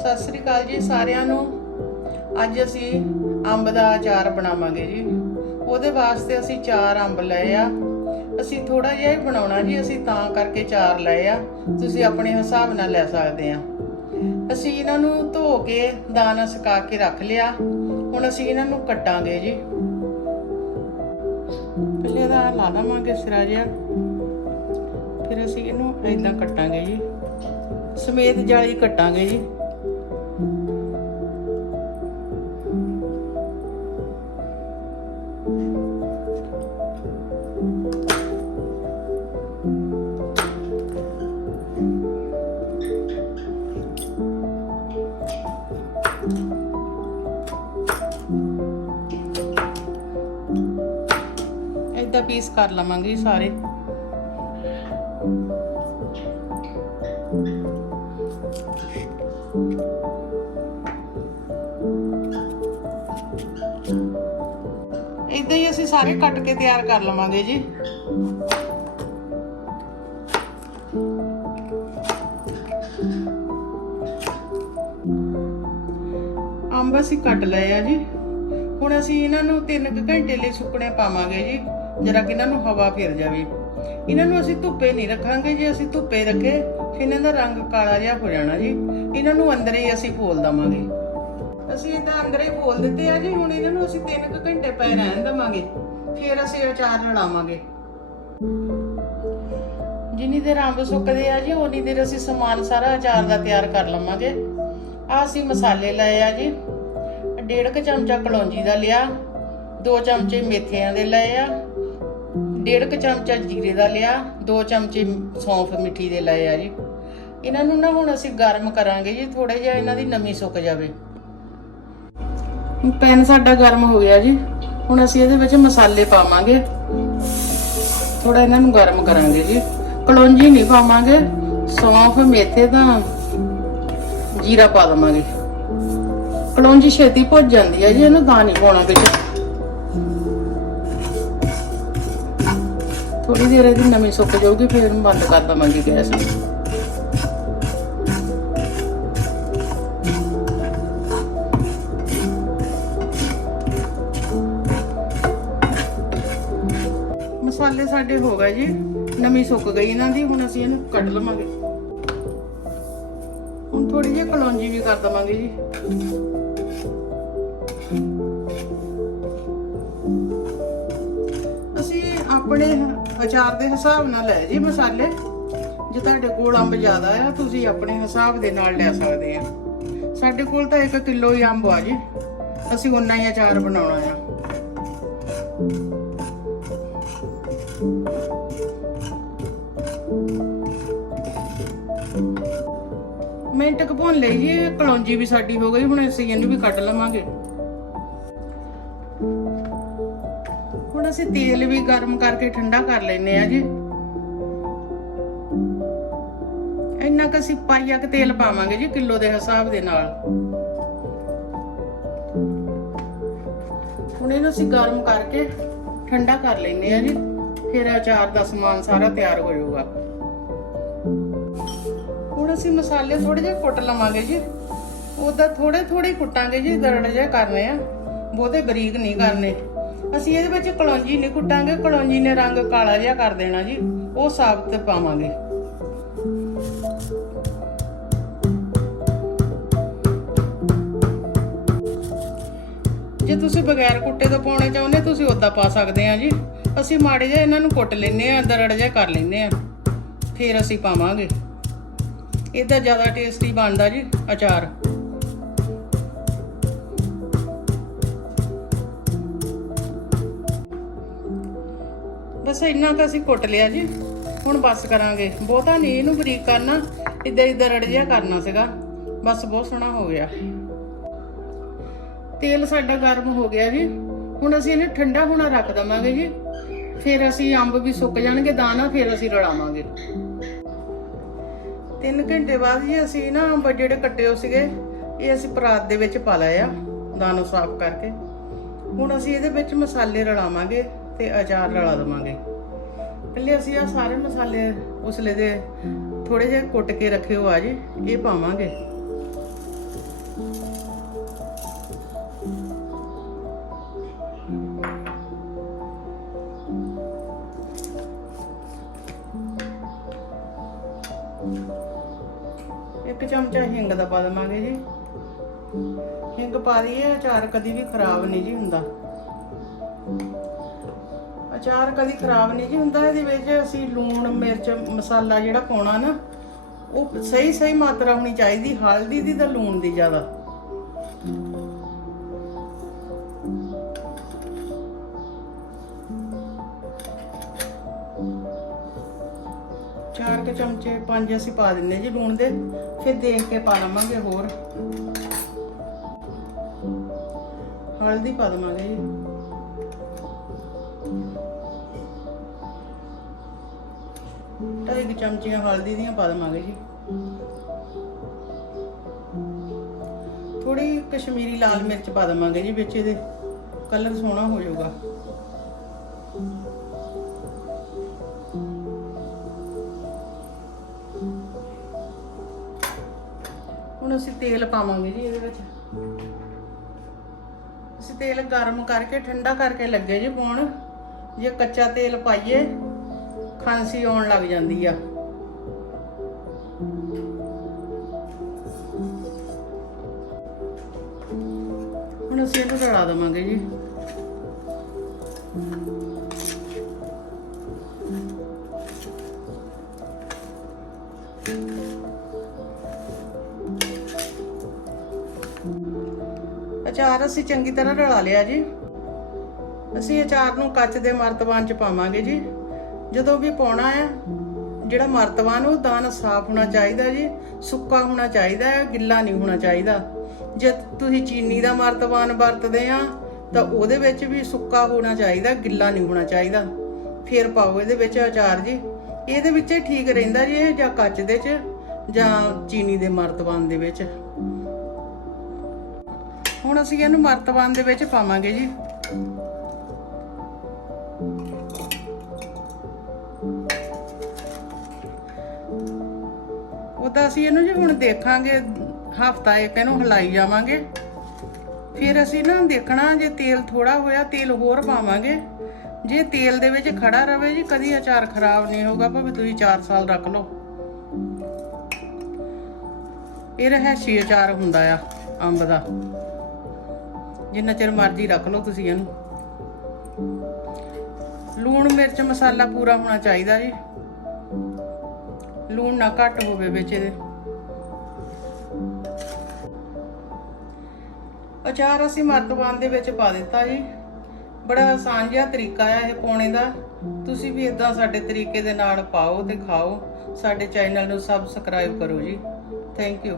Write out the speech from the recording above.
ਸਤਿ ਸ੍ਰੀ ਅਕਾਲ ਜੀ ਸਾਰਿਆਂ ਨੂੰ। ਅੱਜ ਅਸੀਂ ਅੰਬ ਦਾ ਅਚਾਰ ਬਣਾਵਾਂਗੇ ਜੀ। ਉਹਦੇ ਵਾਸਤੇ ਅਸੀਂ ਚਾਰ ਅੰਬ ਲਏ ਆ। ਅਸੀਂ ਥੋੜਾ ਜਿਹਾ ਹੀ ਬਣਾਉਣਾ ਜੀ, ਅਸੀਂ ਤਾਂ ਕਰਕੇ ਚਾਰ ਲਏ ਆ। ਤੁਸੀਂ ਆਪਣੇ ਹਿਸਾਬ ਨਾਲ ਲੈ ਸਕਦੇ ਆ। ਅਸੀਂ ਇਹਨਾਂ ਨੂੰ ਧੋ ਕੇ ਦਾਣਾ ਸੁਕਾ ਕੇ ਰੱਖ ਲਿਆ। ਹੁਣ ਅਸੀਂ ਇਹਨਾਂ ਨੂੰ ਕੱਟਾਂਗੇ ਜੀ। ਪਹਿਲੇ ਦਾ ਲਾ ਲਵਾਂਗੇ ਸਿਰਾ ਜਿਹਾ। ਫਿਰ ਅਸੀਂ ਇਹਨੂੰ ਏਦਾਂ ਕੱਟਾਂਗੇ ਜੀ। ਸਮੇਤ ਜਾਲੀ ਕੱਟਾਂਗੇ ਜੀ। ਪੀਸ ਕਰ ਲਵਾਂਗੇ ਜੀ ਸਾਰੇ। ਇਦਾਂ ਹੀ ਅਸੀਂ ਸਾਰੇ ਕੱਟ ਕੇ ਤਿਆਰ ਕਰ ਲਵਾਂਗੇ ਜੀ। ਅੰਬ ਅਸੀਂ ਕੱਟ ਲਏ ਆ ਜੀ। ਹੁਣ ਅਸੀਂ ਇਹਨਾਂ ਨੂੰ 3 ਘੰਟੇ ਲਈ ਸੁੱਕਣੇ ਪਾਵਾਂਗੇ ਜੀ। ਜਰਾ ਕਿ ਇਹਨਾਂ ਨੂੰ ਹਵਾ ਫਿਰ ਜਾਵੇ। ਇਹਨਾਂ ਨੂੰ ਅਸੀਂ ਧੁੱਪੇ ਨਹੀਂ ਰੱਖਾਂਗੇ, ਜੇ ਅਸੀਂ ਧੁੱਪੇ ਰੱਖੇ, ਫਿਰ ਇਹਨਾਂ ਦਾ ਰੰਗ ਕਾਲਾ ਜਿਹਾ ਹੋ ਜਾਣਾ ਜੀ। ਇਹਨਾਂ ਨੂੰ ਅੰਦਰ ਹੀ ਅਸੀਂ ਫੋਲ ਦਵਾਂਗੇ। ਅਸੀਂ ਇਹਦਾ ਅੰਦਰ ਹੀ ਫੋਲ ਦਿੱਤੇ ਆ ਜੀ, ਹੁਣ ਇਹਨਾਂ ਨੂੰ ਅਸੀਂ 3 ਘੰਟੇ ਪਏ ਰਹਿਣ ਦਵਾਂਗੇ। ਫਿਰ ਅਸੀਂ ਅਚਾਰ ਲੜਾਵਾਂਗੇ ਜਿੰਨੀ ਦੇਰ ਅੰਬ ਸੁੱਕਦੇ ਆ ਜੀ ਉਨੀ ਦੇਰ ਅਸੀਂ ਸਮਾਨ ਸਾਰਾ ਅਚਾਰ ਦਾ ਤਿਆਰ ਕਰ ਲਵਾਂਗੇ। ਆ ਅਸੀਂ ਮਸਾਲੇ ਲਏ ਆ ਜੀ। ਡੇਢ ਕੁ ਚਮਚਾ ਕਲੌਂਜੀ ਦਾ ਲਿਆ, ਦੋ ਚਮਚੇ ਮੇਥਿਆਂ ਦੇ ਲਏ ਆ। ਡੇਢ ਕੁ ਚਮਚਾ ਜੀਰੇ ਦਾ ਲਿਆ, ਦੋ ਚਮਚੇ ਸੌਂਫ ਮਿੱਠੀ ਦੇ ਲਏ ਆ ਜੀ। ਇਹਨਾਂ ਨੂੰ ਨਾ ਹੁਣ ਅਸੀਂ ਗਰਮ ਕਰਾਂਗੇ ਜੀ ਥੋੜਾ ਜਿਹਾ ਇਹਨਾਂ ਦੀ ਨਮੀ ਸੁੱਕ ਜਾਵੇ। ਪੈਨ ਸਾਡਾ ਗਰਮ ਹੋ ਗਿਆ ਜੀ। ਹੁਣ ਅਸੀਂ ਇਹਦੇ ਵਿੱਚ ਮਸਾਲੇ ਪਾਵਾਂਗੇ। ਥੋੜਾ ਇਹਨਾਂ ਨੂੰ ਗਰਮ ਕਰਾਂਗੇ ਜੀ। ਕਲੌਂਜੀ ਨਹੀਂ ਪਾਵਾਂਗੇ, ਸੌਂਫ, ਮੇਥੇ ਤਾਂ ਜੀਰਾ ਪਾ ਦਵਾਂਗੇ। ਕਲੌਂਜੀ ਛੇਤੀ ਭੁੱਜ ਜਾਂਦੀ ਹੈ ਜੀ, ਇਹਨੂੰ ਤਾਂ ਨਹੀਂ ਪਾਉਣਾ ਵਿੱਚ। ਥੋੜੀ ਦੇਰ ਇਹਦੀ ਨਮੀ ਸੁੱਕ ਜਾਊਗੀ, ਫਿਰ ਇਹਨੂੰ ਬੰਦ ਕਰ ਦਵਾਂਗੇ ਗੈਸ ਮਸਾਲੇ ਸਾਡੇ ਹੋ ਗਏ ਜੀ ਨਮੀ ਸੁੱਕ ਗਈ ਇਹਨਾਂ ਦੀ, ਹੁਣ ਅਸੀਂ ਇਹਨੂੰ ਕੱਢ ਲਵਾਂਗੇ। ਹੁਣ ਥੋੜੀ ਜਿਹੀ ਕਲੌਂਜੀ ਵੀ ਕਰ ਦਵਾਂਗੇ ਜੀ। ਅਸੀਂ ਆਪਣੇ ਅਚਾਰ ਦੇ ਹਿਸਾਬ ਨਾਲ ਲੈ ਜੀ ਮਸਾਲੇ। ਜੇ ਤੁਹਾਡੇ ਕੋਲ ਅੰਬ ਜ਼ਿਆਦਾ ਆ, ਤੁਸੀਂ ਆਪਣੇ ਹਿਸਾਬ ਦੇ ਨਾਲ ਲੈ ਸਕਦੇ ਆ। ਸਾਡੇ ਕੋਲ ਤਾਂ 1 ਕਿਲੋ ਹੀ ਅੰਬ ਆ ਜੀ। ਅਸੀਂ ਉਨਾ ਹੀ ਅਚਾਰ ਬਣਾਉਣਾ ਆ। ਮਿੰਟ ਕੁ ਭੁੰਨ ਲਈ ਜੀ ਇਹ ਕਲੌਂਜੀ ਵੀ ਸਾਡੀ ਹੋ ਗਈ, ਹੁਣ ਅਸੀਂ ਇਹਨੂੰ ਵੀ ਕੱਢ ਲਵਾਂਗੇ। ਅਸੀਂ ਤੇਲ ਵੀ ਗਰਮ ਕਰਕੇ ਠੰਡਾ ਕਰ ਲੈਨੇ ਆ ਜੀ। ਇੰਨਾ ਕੁ ਅਸੀਂ ਪਾਈਆ ਕੁ ਤੇਲ ਪਾਵਾਂਗੇ ਜੀ ਕਿਲੋ ਦੇ ਹਿਸਾਬ ਦੇ ਨਾਲ। ਹੁਣ ਇਹਨੂੰ ਅਸੀਂ ਗਰਮ ਕਰਕੇ ਠੰਡਾ ਕਰ ਲੈਨੇ ਆ ਜੀ। ਫਿਰ ਅਚਾਰ ਦਾ ਸਮਾਨ ਸਾਰਾ ਤਿਆਰ ਹੋ ਜਾਊਗਾ। ਹੁਣ ਅਸੀਂ ਮਸਾਲੇ ਥੋੜੇ ਜਿਹਾ ਕੁੱਟ ਲਵਾਂਗੇ ਜੀ। ਉਹਦਾ ਥੋੜੇ ਥੋੜੇ ਕੁੱਟਾਂਗੇ ਜੀ ਦਰੜ ਜਿਹਾ ਕਰਨੇ ਆ। ਬਹੁਤੇ ਬਰੀਕ ਨਹੀਂ ਕਰਨੇ। ਅਸੀਂ ਇਹਦੇ ਵਿੱਚ ਕਲੌਂਜੀ ਨਹੀਂ ਕੁੱਟਾਂਗੇ, ਕਲੌਂਜੀ ਨੇ ਰੰਗ ਕਾਲਾ ਜਿਹਾ ਕਰ ਦੇਣਾ ਜੀ, ਉਹ ਸਾਬਤ ਪਾਵਾਂਗੇ। ਜੇ ਤੁਸੀਂ ਬਗੈਰ ਕੁੱਟੇ ਤੋਂ ਪਾਉਣੇ ਚਾਹੁੰਦੇ, ਤੁਸੀਂ ਉਦਾਂ ਪਾ ਸਕਦੇ ਆ ਜੀ। ਅਸੀਂ ਮਾੜੇ ਜਿਹਾ ਇਹਨਾਂ ਨੂੰ ਕੁੱਟ ਲੈਨੇ ਆ, ਦਰੜ ਜਿਹਾ ਕਰ ਲੈਨੇ ਆ, ਫਿਰ ਅਸੀਂ ਪਾਵਾਂਗੇ। ਇਹਦਾ ਜ਼ਿਆਦਾ ਟੇਸਟੀ ਬਣਦਾ ਜੀ, ਅਚਾਰ। ਬਸ ਇੰਨਾ ਕੁ ਅਸੀਂ ਕੁੱਟ ਲਿਆ ਜੀ। ਹੁਣ ਬਸ ਕਰਾਂਗੇ। ਬਹੁਤਾ ਨਹੀਂ, ਇਹਨੂੰ ਬਰੀਕ ਕਰਨਾ ਇਦਾਂ ਹੀ ਰੜ ਜਿਹਾ ਕਰਨਾ ਸੀਗਾ। ਬਸ ਬਹੁਤ ਸੋਹਣਾ ਹੋ ਗਿਆ। ਤੇਲ ਸਾਡਾ ਗਰਮ ਹੋ ਗਿਆ ਜੀ। ਹੁਣ ਅਸੀਂ ਇਹਨੂੰ ਠੰਡਾ ਹੋਣਾ ਰੱਖ ਦਵਾਂਗੇ ਜੀ। ਫਿਰ ਅਸੀਂ ਅੰਬ ਵੀ ਸੁੱਕ ਜਾਣਗੇ, ਦਾਣਾ ਫਿਰ ਅਸੀਂ ਰਲਾਵਾਂਗੇ। 3 ਘੰਟੇ ਬਾਅਦ ਜੀ ਅਸੀਂ ਨਾ ਅੰਬ ਜਿਹੜੇ ਕੱਟੇ ਹੋ ਸੀਗੇ, ਇਹ ਅਸੀਂ ਪਰਾਤ ਦੇ ਵਿੱਚ ਪਾ ਲਏ ਆ, ਦਾਣੋ ਸਾਫ਼ ਕਰਕੇ। ਹੁਣ ਅਸੀਂ ਇਹਦੇ ਵਿੱਚ ਮਸਾਲੇ ਰਲਾਵਾਂਗੇ। ਤੇ ਅਚਾਰ ਰਲਾ ਦਵਾਂਗੇ। ਪਹਿਲੇ ਅਸੀਂ ਆ ਸਾਰੇ ਮਸਾਲੇ ਉਸਲੇ ਦੇ ਥੋੜੇ ਜਿਹੇ ਕੁੱਟ ਕੇ ਰੱਖੇ ਹੋ ਆ ਜੀ, ਇਹ ਪਾਵਾਂਗੇ। ਇੱਕ ਚਮਚਾ ਹਿੰਗ ਦਾ ਪਾ ਦੇਵਾਂਗੇ ਜੀ। ਹਿੰਗ ਪਾ ਦਈਏ, ਅਚਾਰ ਕਦੀ ਵੀ ਖਰਾਬ ਨਹੀਂ ਜੀ ਹੁੰਦਾ। ਅਚਾਰ ਕਦੀ ਖਰਾਬ ਨਹੀਂ ਜੀ ਹੁੰਦਾ, ਇਹਦੇ ਵਿੱਚ ਅਸੀਂ ਲੂਣ, ਮਿਰਚ, ਮਸਾਲਾ ਜਿਹੜਾ ਪਾਉਣਾ ਨਾ, ਉਹ ਸਹੀ ਸਹੀ ਮਾਤਰਾ ਹੋਣੀ ਚਾਹੀਦੀ, ਹਲਦੀ ਦੀ ਤੇ ਲੂਣ ਦੀ ਜ਼ਿਆਦਾ। ਚਾਰ ਕੇ ਚਮਚੇ, ਪੰਜ ਅਸੀਂ ਪਾ ਦਿੰਨੇ ਜੀ ਲੂਣ ਦੇ, ਫਿਰ ਦੇਖ ਕੇ ਪਾ ਲਵਾਂਗੇ ਹੋਰ। ਹਲਦੀ ਪਾ ਦਵਾਂਗੇ ਜੀ। ਢਾਈ ਕੁ ਚਮਚੀਆਂ ਹਲਦੀ ਦੀਆਂ ਪਾ ਦਵਾਂਗੇ ਜੀ। ਥੋੜੀ ਕਸ਼ਮੀਰੀ ਲਾਲ ਮਿਰਚ ਪਾ ਦਵਾਂਗੇ ਜੀ ਵਿੱਚ ਇਹਦੇ। ਕਲਰ ਸੋਹਣਾ ਹੋ ਜਾਊਗਾ। ਹੁਣ ਅਸੀਂ ਤੇਲ ਪਾਵਾਂਗੇ ਜੀ ਇਹਦੇ ਵਿੱਚ। ਅਸੀਂ ਤੇਲ ਗਰਮ ਕਰਕੇ, ਠੰਡਾ ਕਰਕੇ ਲੱਗੇ ਜੀ ਪਾਉਣ। ਜੇ ਕੱਚਾ ਤੇਲ ਪਾਈਏ ਖਾਂਸੀ ਆਉਣ ਲੱਗ ਜਾਂਦੀ ਆ। ਹੁਣ ਅਸੀਂ ਇਹਨੂੰ ਰਲਾ ਦੇਵਾਂਗੇ ਜੀ। ਅਚਾਰ ਅਸੀਂ ਚੰਗੀ ਤਰ੍ਹਾਂ ਰਲਾ ਲਿਆ ਜੀ। ਅਸੀਂ ਅਚਾਰ ਨੂੰ ਕੱਚ ਦੇ ਮਰਤਬਾਨ ਚ ਪਾਵਾਂਗੇ ਜੀ। ਜਦੋਂ ਵੀ ਪਾਉਣਾ ਹੈ ਜਿਹੜਾ ਮਰਤਬਾਨ ਉਹ ਦਾਨ ਸਾਫ਼ ਹੋਣਾ ਚਾਹੀਦਾ ਜੀ, ਸੁੱਕਾ ਹੋਣਾ ਚਾਹੀਦਾ ਹੈ, ਗਿੱਲਾ ਨਹੀਂ ਹੋਣਾ ਚਾਹੀਦਾ। ਜੇ ਤੁਸੀਂ ਚੀਨੀ ਦਾ ਮਰਤਬਾਨ ਵਰਤਦੇ ਆ, ਤਾਂ ਉਹਦੇ ਵਿੱਚ ਵੀ ਸੁੱਕਾ ਹੋਣਾ ਚਾਹੀਦਾ, ਗਿੱਲਾ ਨਹੀਂ ਹੋਣਾ ਚਾਹੀਦਾ। ਫਿਰ ਪਾਓ ਇਹਦੇ ਵਿੱਚ ਅਚਾਰ ਜੀ। ਇਹਦੇ ਵਿੱਚ ਠੀਕ ਰਹਿੰਦਾ ਜੀ, ਇਹ ਜਾਂ ਕੱਚ ਦੇ ਚ, ਜਾਂ ਚੀਨੀ ਦੇ ਮਰਤਬਾਨ ਦੇ ਵਿੱਚ। ਹੁਣ ਅਸੀਂ ਇਹਨੂੰ ਮਰਤਬਾਨ ਦੇ ਵਿੱਚ ਪਾਵਾਂਗੇ ਜੀ। ਉਹਦਾ ਅਸੀਂ ਇਹਨੂੰ ਜੀ ਹੁਣ ਦੇਖਾਂਗੇ, ਹਫਤਾ ਇੱਕ ਇਹਨੂੰ ਹਲਾਈ ਜਾਵਾਂਗੇ। ਫਿਰ ਅਸੀਂ ਨਾ ਦੇਖਣਾ ਜੇ ਤੇਲ ਥੋੜਾ ਹੋਇਆ, ਤੇਲ ਹੋਰ ਪਾਵਾਂਗੇ। ਜੇ ਤੇਲ ਦੇ ਵਿੱਚ ਖੜਾ ਰਵੇ ਜੀ, ਕਦੀ ਅਚਾਰ ਖਰਾਬ ਨਹੀਂ ਹੋਊਗਾ, ਭਾਵੇਂ ਤੁਸੀਂ 4 ਸਾਲ ਰੱਖ ਲਓ। ਇਹ ਰਹਿਸ਼ੀ ਅਚਾਰ ਹੁੰਦਾ ਆ, ਅੰਬ ਦਾ। ਜਿੰਨਾ ਚਿਰ ਮਰਜ਼ੀ ਰੱਖ ਲਓ ਤੁਸੀਂ ਇਹਨੂੰ। ਲੂਣ ਮਿਰਚ ਮਸਾਲਾ ਪੂਰਾ ਹੋਣਾ ਚਾਹੀਦਾ ਜੀ। ਲੂਣ ਨਾ ਘੱਟ ਹੋਵੇ ਵਿੱਚ ਇਹਦੇ। ਅਚਾਰ ਅਸੀਂ ਮਰਤਬਾਨ ਦੇ ਵਿੱਚ ਪਾ ਦਿੱਤਾ ਜੀ। ਬੜਾ ਆਸਾਨ ਜਿਹਾ ਤਰੀਕਾ ਆ ਇਹ ਪਾਉਣੇ ਦਾ। ਤੁਸੀਂ ਵੀ ਇਦਾਂ ਸਾਡੇ ਤਰੀਕੇ ਦੇ ਨਾਲ ਪਾਓ ਤੇ ਖਾਓ। ਸਾਡੇ ਚੈਨਲ ਨੂੰ ਸਬਸਕ੍ਰਾਈਬ ਕਰੋ ਜੀ। Thank you